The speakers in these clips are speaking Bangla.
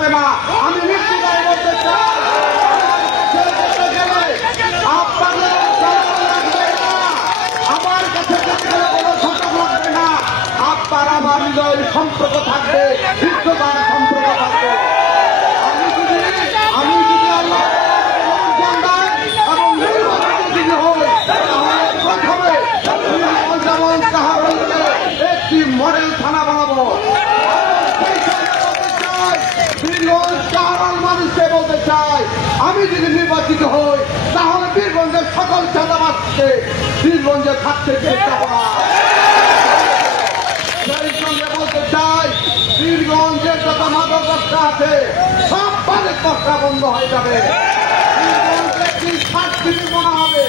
থাকবে না। আমি নিশ্চিতভাবে বলতে চাই আপনাদের লাগবে না, আমার কাছে কোনো শতক লাগবে না। আপনার আমার হৃদয়ের সম্পর্ক থাকবে, বিশ্বকার সম্পর্ক থাকবে। আমি যদি আল্লাহ এবং নির্বাচিত যদি হই তাহলে প্রথমে যেমন কাহারকে একটি মডেল থানা বানাবো। মানুষকে বলতে চাই, আমি যদি নির্বাচিত হই তাহলে বীরগঞ্জের সকল চাঁদাবাজকে বীরগঞ্জে থাকতে চেষ্টা করা। সেই সঙ্গে বলতে চাই, বীরগঞ্জের যত মাদক ব্যবসা আছে সব মাদক ব্যবসা বন্ধ হয়ে যাবে। বীরগঞ্জে একটি সাংস্কৃতিক মনে হবে,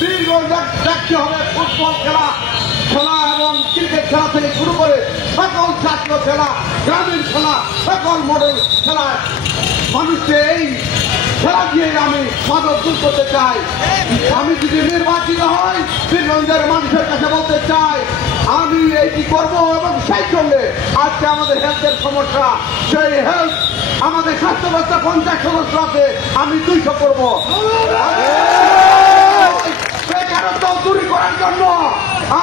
বীরগঞ্জে দেখতে হবে ফুটবল খেলা এবং ক্রিকেট খেলা থেকে শুরু করে সকল ছাত্র খেলা, গ্রামীণ খেলা, সকল মডেল খেলা মানুষকে এই খেলা দিয়ে আমি মাদক দূর করতে চাই। আমি যদি নির্বাচিত হই বীরগঞ্জের মানুষের কাছে বলতে চাই, আমি এইটি করব এবং সেই সঙ্গে আজকে আমাদের হেলথের সমস্যা, সেই হেলথ আমাদের স্বাস্থ্য ব্যবস্থা 50 সদস্য আছে, আমি 200 করব। বেকারত্ব দূর করার জন্য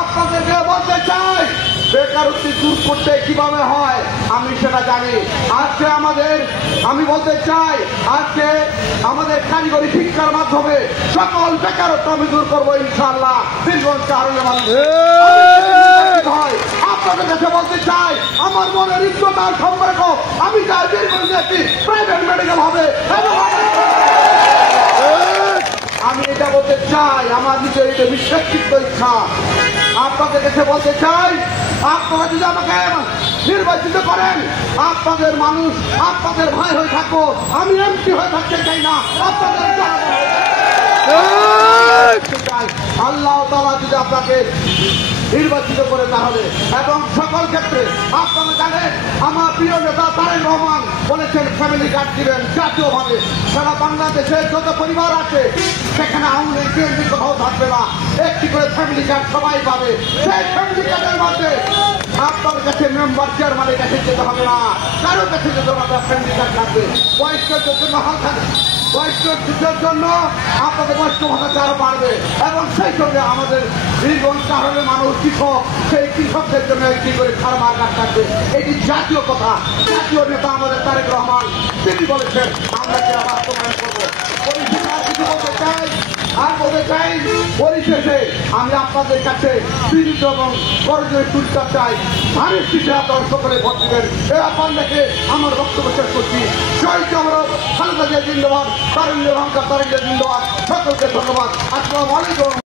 আপনাদেরকে বলতে চাই, বেকারত্ব দূর করতে কিভাবে হয় আমি সেটা জানি। আজকে আমি বলতে চাই, আজকে আমাদের কারিগরি শিক্ষার মাধ্যমে সকল বেকারত্ব আমি দূর করবো ইনশাআল্লাহ। বীরগঞ্জ কারণে মানুষ হয় আপনাদের কাছে বলতে চাই, আমার মনের ইজ্জতার সম্পর্ক আমি চাই বীরগঞ্জে একটি প্রাইভেট মেডিকেল হবে এবং আমি এটা বলতে চাই, আমার নিজের এটা বিশ্বাসিত ইচ্ছা। আপনাদের কাছে বলতে চাই, আপনারা যদি আমাকে নির্বাচিত করেন, আপনাদের মানুষ আপনাদের ভাই হয়ে থাকবো, আমি এমপি হয়ে থাকতে চাই না। আপনাদের আল্লাহ তাআলা যদি আপনাকে নির্বাচিত করে তাহলে, এবং সকল ক্ষেত্রে আপনারা জানেন আমার প্রিয় নেতা তারেক রহমান বলেছেন ফ্যামিলি কার্ড দিবেন জাতীয়ভাবে। সারা বাংলাদেশে যত পরিবার আছে সেখানে আওয়ামী লীগ বিএনপি কোথাও থাকবে না, একটি করে ফ্যামিলি কার্ড সবাই পাবে। সেই ফ্যামিলি কার্ডের মধ্যে আপনার কাছে মেম্বার চেয়ারম্যানের কাছে যেতে হবে না, কারো কাছে যেতে হবে না, ফ্যামিলি কার্ড থাকবে। বয়স্কদের জন্য হাল থাকবে, বয়স্কদের জন্য আপনাদের বয়স্ক ভাতা আরো বাড়বে, এবং সেই সঙ্গে আমাদের বীরগঞ্জ শহরের মানুষ কৃষক, সেই কৃষকদের জন্য একটি করে ফার্মার কার্ড থাকবে। এটি জাতীয় কথা, জাতীয় নেতা আমাদের তারেক রহমান তিনি বলেছেন, আমরা সেটা বাস্তবায়ন করবো। পরিশেষে আমি আপনাদের কাছে পীড়িত এবং করজোড়ে তুলতে চাই, ধানের শীষে আপনার সকলে ভোট দিবেন। এই আহ্বান দেখে আমার বক্তব্য শেষ করছি। শহীদ আমরা খালেদা জিয়া জিন্দাবাদ, তারেক রহমান জিন্দাবাদ, সকলকে ধন্যবাদ। আসসালামু আলাইকুম।